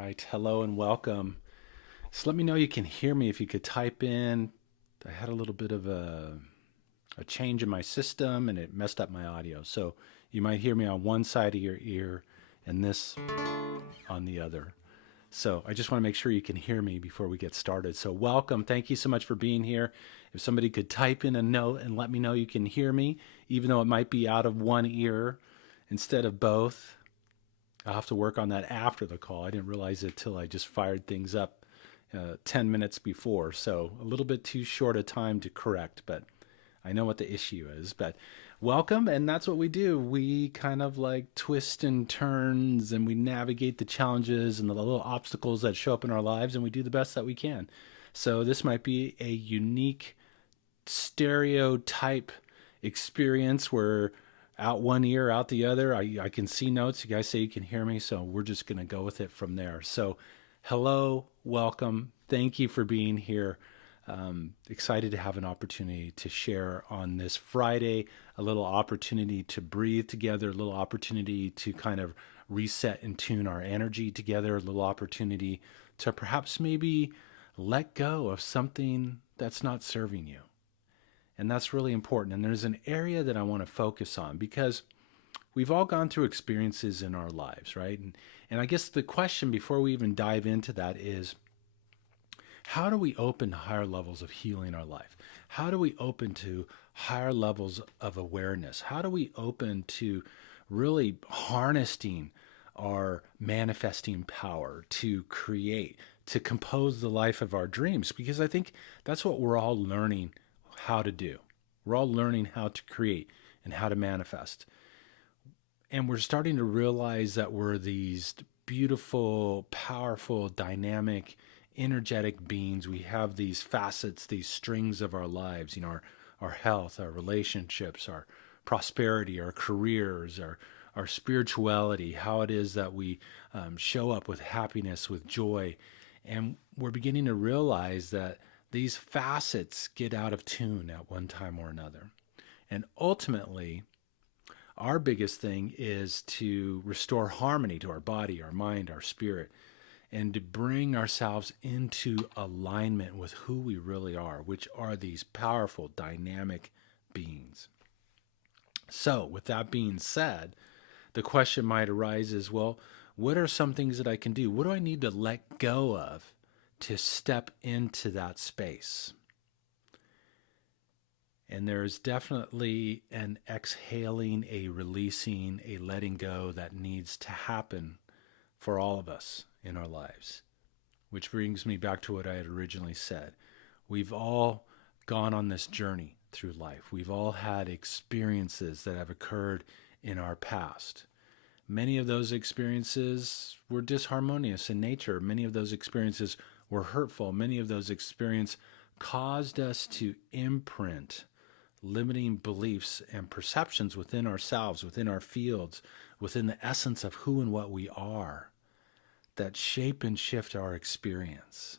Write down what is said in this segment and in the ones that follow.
right. Hello and welcome. So let me know you can hear me if you could type in. I had a little bit of a change in my system and it messed up my audio. So you might hear me on one side of your ear and this on the other. So I just want to make sure you can hear me before we get started. So welcome. Thank you so much for being here. If somebody could type in a note and let me know you can hear me, even though it might be out of one ear instead of both. I'll have to work on that after the call. I didn't realize it till I just fired things up 10 minutes before. So a little bit too short a time to correct, but I know what the issue is. But welcome, and that's what we do. We kind of like twist and turns and we navigate the challenges and the little obstacles that show up in our lives, and we do the best that we can. So this might be a unique stereotype experience where out one ear, out the other. I can see notes. You guys say you can hear me, so we're just going to go with it from there. So, hello, welcome. Thank you for being here. Excited to have an opportunity to share on this Friday, a little opportunity to breathe together, a little opportunity to kind of reset and tune our energy together, a little opportunity to perhaps maybe let go of something that's not serving you. And that's really important. And there's an area that I want to focus on because we've all gone through experiences in our lives, right? And I guess the question before we even dive into that is, how do we open to higher levels of healing our life? How do we open to higher levels of awareness? How do we open to really harnessing our manifesting power to create, to compose the life of our dreams? Because I think that's what we're all learning how to do. We're all learning how to create and how to manifest. And we're starting to realize that we're these beautiful, powerful, dynamic, energetic beings. We have these facets, these strings of our lives, our health, our relationships, our prosperity, our careers, our spirituality, how it is that we show up with happiness, with joy. And we're beginning to realize that these facets get out of tune at one time or another. And ultimately, our biggest thing is to restore harmony to our body, our mind, our spirit, and to bring ourselves into alignment with who we really are, which are these powerful, dynamic beings. So, with that being said, the question might arise is, well, what are some things that I can do? What do I need to let go of to step into that space? And there's definitely an exhaling, a releasing, a letting go that needs to happen for all of us in our lives. Which brings me back to what I had originally said. We've all gone on this journey through life. We've all had experiences that have occurred in our past. Many of those experiences were disharmonious in nature. Many of those experiences were hurtful. Many of those experiences caused us to imprint limiting beliefs and perceptions within ourselves, within our fields, within the essence of who and what we are, that shape and shift our experience.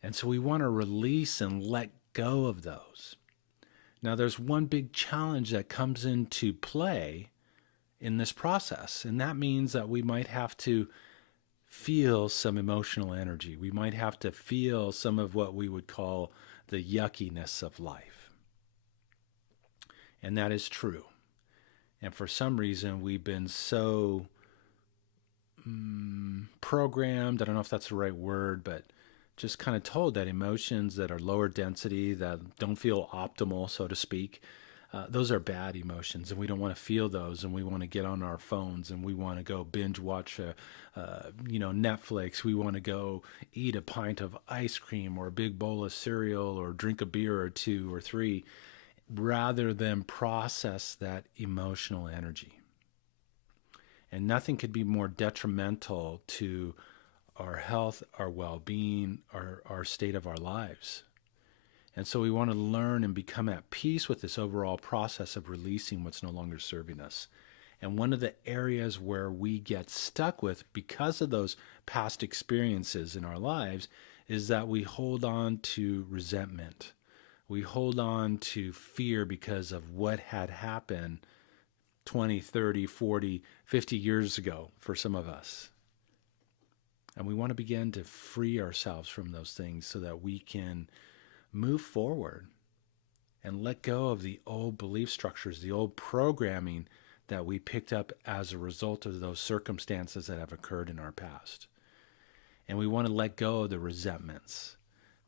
And so we want to release and let go of those. Now, there's one big challenge that comes into play in this process, and that means that we might have to feel some emotional energy. We might have to feel some of what we would call the yuckiness of life. And that is true. And for some reason, we've been so programmed, I don't know if that's the right word, but just kind of told that emotions that are lower density, that don't feel optimal, so to speak, those are bad emotions, and we don't want to feel those, and we want to get on our phones, and we want to go binge watch, Netflix. We want to go eat a pint of ice cream or a big bowl of cereal or drink a beer or two or three, rather than process that emotional energy. And nothing could be more detrimental to our health, our well-being, our state of our lives. And so we want to learn and become at peace with this overall process of releasing what's no longer serving us. And one of the areas where we get stuck with because of those past experiences in our lives is that we hold on to resentment. We hold on to fear because of what had happened 20, 30, 40, 50 years ago for some of us. And we want to begin to free ourselves from those things so that we can move forward and let go of the old belief structures, the old programming that we picked up as a result of those circumstances that have occurred in our past. And we want to let go of the resentments.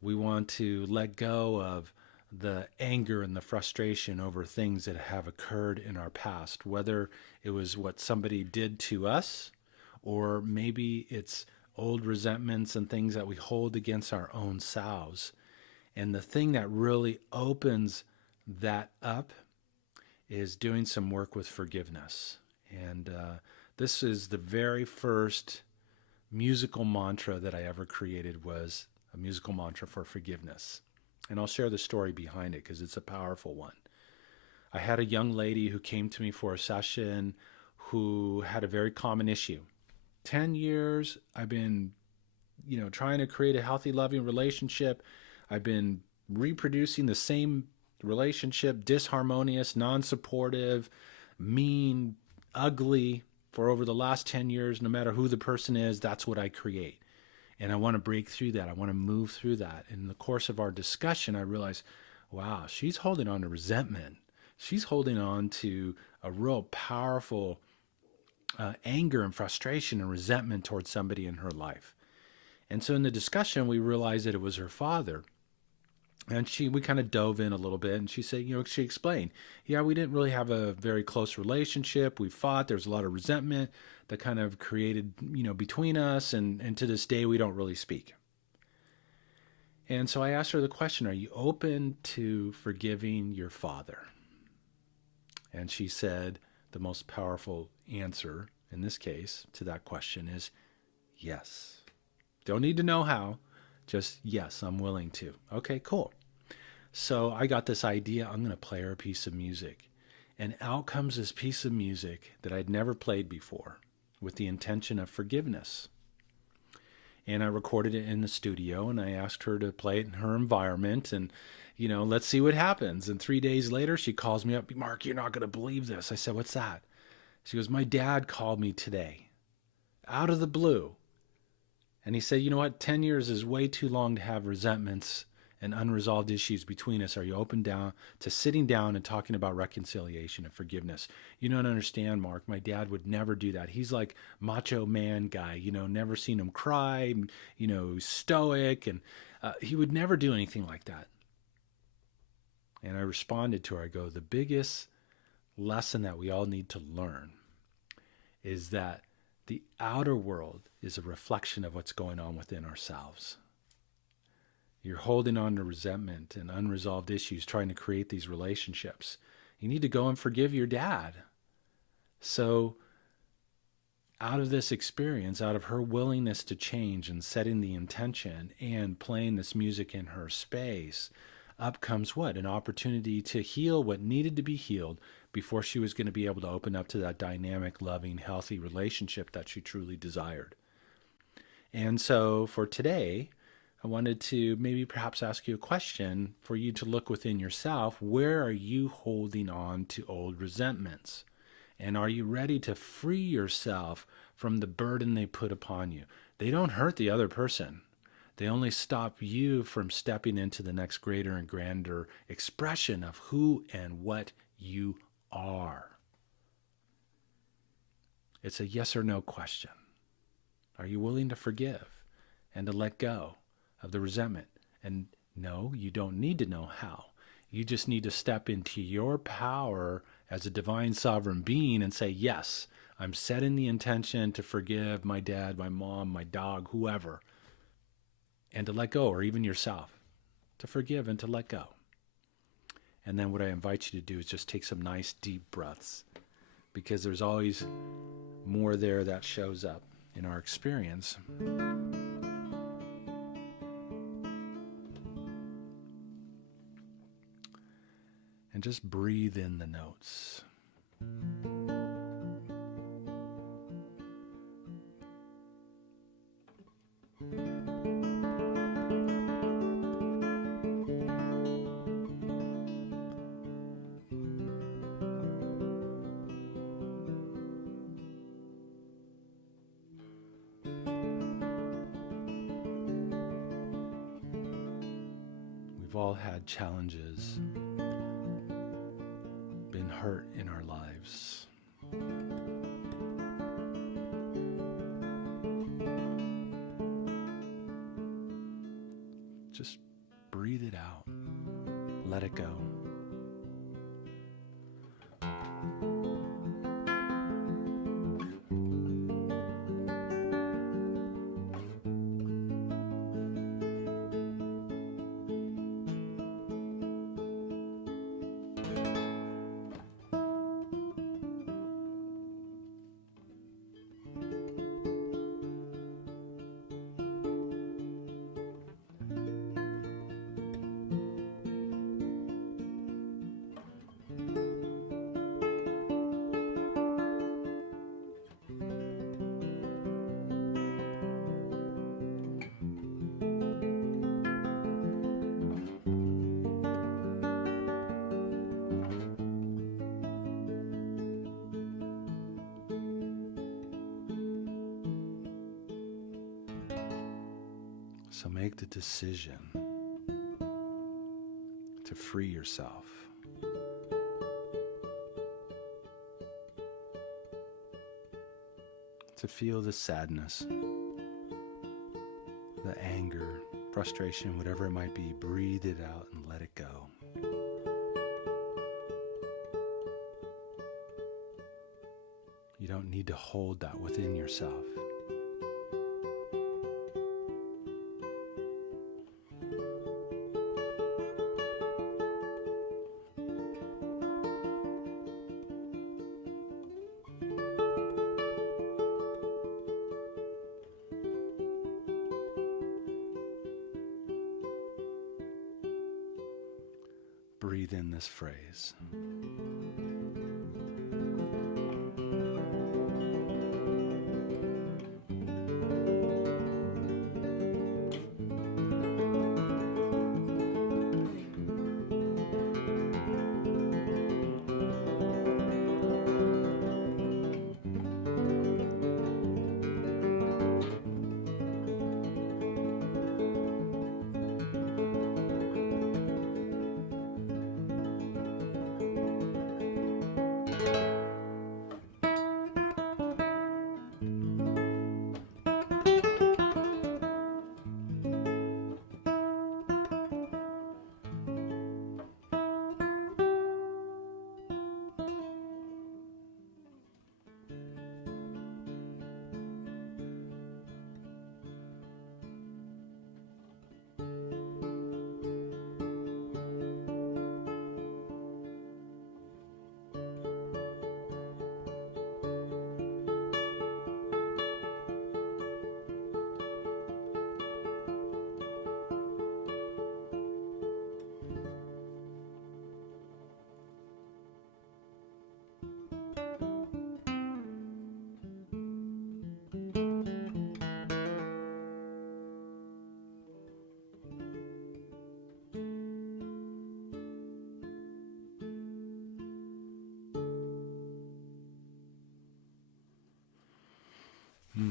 We want to let go of the anger and the frustration over things that have occurred in our past, whether it was what somebody did to us, or maybe it's old resentments and things that we hold against our own selves. And the thing that really opens that up is doing some work with forgiveness. And this is the very first musical mantra that I ever created, was a musical mantra for forgiveness. And I'll share the story behind it because it's a powerful one. I had a young lady who came to me for a session who had a very common issue. 10 years, I've been, trying to create a healthy, loving relationship. I've been reproducing the same relationship, disharmonious, non-supportive, mean, ugly, for over the last 10 years. No matter who the person is, that's what I create. And I want to break through that. I want to move through that. In the course of our discussion, I realized, wow, she's holding on to resentment. She's holding on to a real powerful anger and frustration and resentment towards somebody in her life. And so in the discussion, we realized that it was her father. And we kind of dove in a little bit, and she said, she explained, yeah, we didn't really have a very close relationship. We fought. There's a lot of resentment that kind of created, between us. And to this day, we don't really speak. And so I asked her the question, are you open to forgiving your father? And she said the most powerful answer in this case to that question is yes. Don't need to know how. Just, yes, I'm willing to. Okay, cool. So I got this idea, I'm going to play her a piece of music. And out comes this piece of music that I'd never played before with the intention of forgiveness. And I recorded it in the studio, and I asked her to play it in her environment, and, let's see what happens. And 3 days later, she calls me up, Mark, you're not going to believe this. I said, what's that? She goes, my dad called me today, out of the blue. And he said, you know what, 10 years is way too long to have resentments and unresolved issues between us. Are you open down to sitting down and talking about reconciliation and forgiveness? You don't understand, Mark. My dad would never do that. He's like macho man guy, never seen him cry, stoic. And he would never do anything like that. And I responded to her, I go, the biggest lesson that we all need to learn is that the outer world is a reflection of what's going on within ourselves. You're holding on to resentment and unresolved issues, trying to create these relationships. You need to go and forgive your dad. So out of this experience, out of her willingness to change and setting the intention and playing this music in her space, up comes what? An opportunity to heal what needed to be healed before she was going to be able to open up to that dynamic, loving, healthy relationship that she truly desired. And so for today, I wanted to maybe perhaps ask you a question for you to look within yourself. Where are you holding on to old resentments? And are you ready to free yourself from the burden they put upon you? They don't hurt the other person. They only stop you from stepping into the next greater and grander expression of who and what you are. It's a yes or no question. Are you willing to forgive and to let go of the resentment? And no, you don't need to know how. You just need to step into your power as a divine sovereign being and say, yes, I'm setting the intention to forgive my dad, my mom, my dog, whoever, and to let go, or even yourself, to forgive and to let go. And then what I invite you to do is just take some nice deep breaths, because there's always more there that shows up in our experience. And just breathe in the notes. all had challenges, been hurt in our lives. Just breathe it out. Let it go. So make the decision to free yourself. To feel the sadness, the anger, frustration, whatever it might be, breathe it out and let it go. You don't need to hold that within yourself. Breathe in this phrase.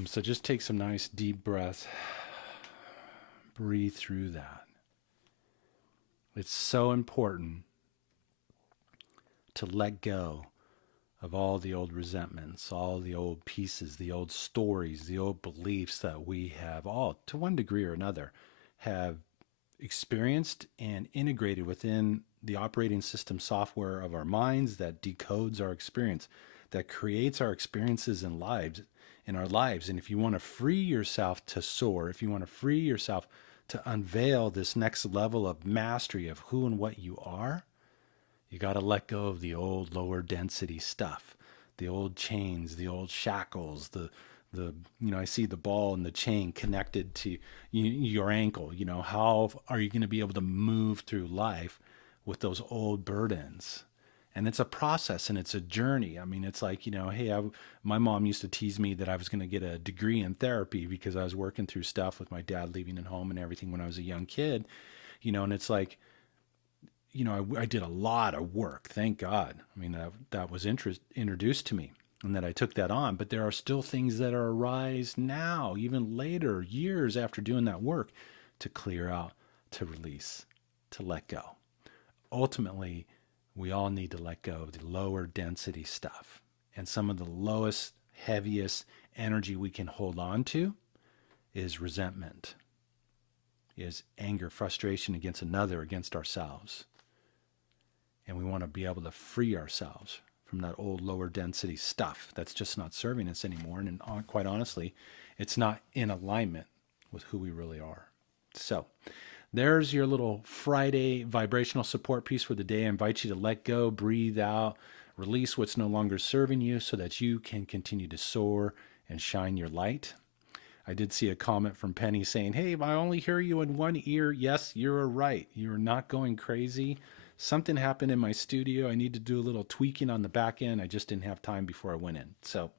So just take some nice deep breaths. Breathe through that. It's so important to let go of all the old resentments, all the old pieces, the old stories, the old beliefs that we have all, to one degree or another, have experienced and integrated within the operating system software of our minds that decodes our experience, that creates our experiences in our lives. And if you want to free yourself to soar, if you want to free yourself to unveil this next level of mastery of who and what you are, you got to let go of the old lower density stuff, the old chains, the old shackles, the I see the ball and the chain connected to your ankle. How are you going to be able to move through life with those old burdens? And it's a process and it's a journey. I mean, it's like, hey, my mom used to tease me that I was going to get a degree in therapy because I was working through stuff with my dad leaving at home and everything when I was a young kid, and it's like, I did a lot of work, thank God. I mean, that was introduced to me and that I took that on, but there are still things that arise now, even later, years after doing that work, to clear out, to release. to let go. Ultimately, we all need to let go of the lower density stuff. And some of the lowest, heaviest energy we can hold on to is resentment, is anger, frustration against another, against ourselves. And we want to be able to free ourselves from that old lower density stuff that's just not serving us anymore. And quite honestly, it's not in alignment with who we really are. So there's your little Friday vibrational support piece for the day. I invite you to let go, breathe out, release what's no longer serving you so that you can continue to soar and shine your light. I did see a comment from Penny saying, hey, I only hear you in one ear. Yes, you're right. You're not going crazy. Something happened in my studio. I need to do a little tweaking on the back end. I just didn't have time before I went in. So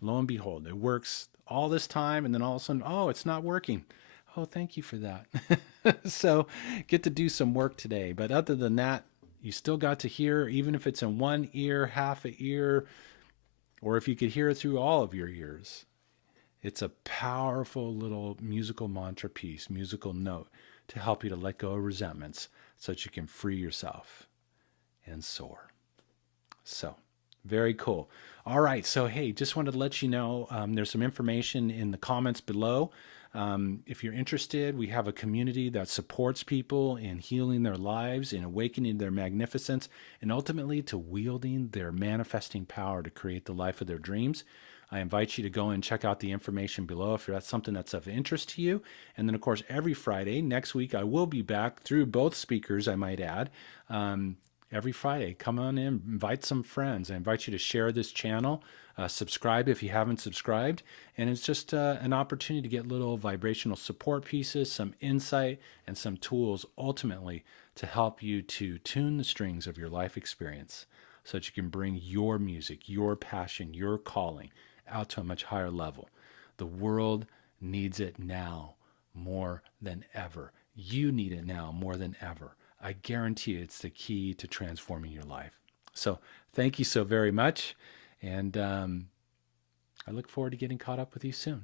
lo and behold, it works all this time. And then all of a sudden, oh, it's not working. Oh, thank you for that. So get to do some work today. But other than that, you still got to hear, even if it's in one ear, half an ear, or if you could hear it through all of your ears. It's a powerful little musical mantra piece, musical note to help you to let go of resentments so that you can free yourself and soar. So, very cool. All right. So, hey, just wanted to let you know there's some information in the comments below. If you're interested, we have a community that supports people in healing their lives, in awakening their magnificence, and ultimately to wielding their manifesting power to create the life of their dreams. I invite you to go and check out the information below if that's something that's of interest to you. And then, of course, every Friday, next week, I will be back through both speakers, I might add. Every Friday, come on in, invite some friends. I invite you to share this channel, subscribe if you haven't subscribed. And it's just an opportunity to get little vibrational support pieces, some insight, and some tools ultimately to help you to tune the strings of your life experience so that you can bring your music, your passion, your calling out to a much higher level. The world needs it now more than ever. You need it now more than ever. I guarantee you it's the key to transforming your life. So thank you so very much. And I look forward to getting caught up with you soon.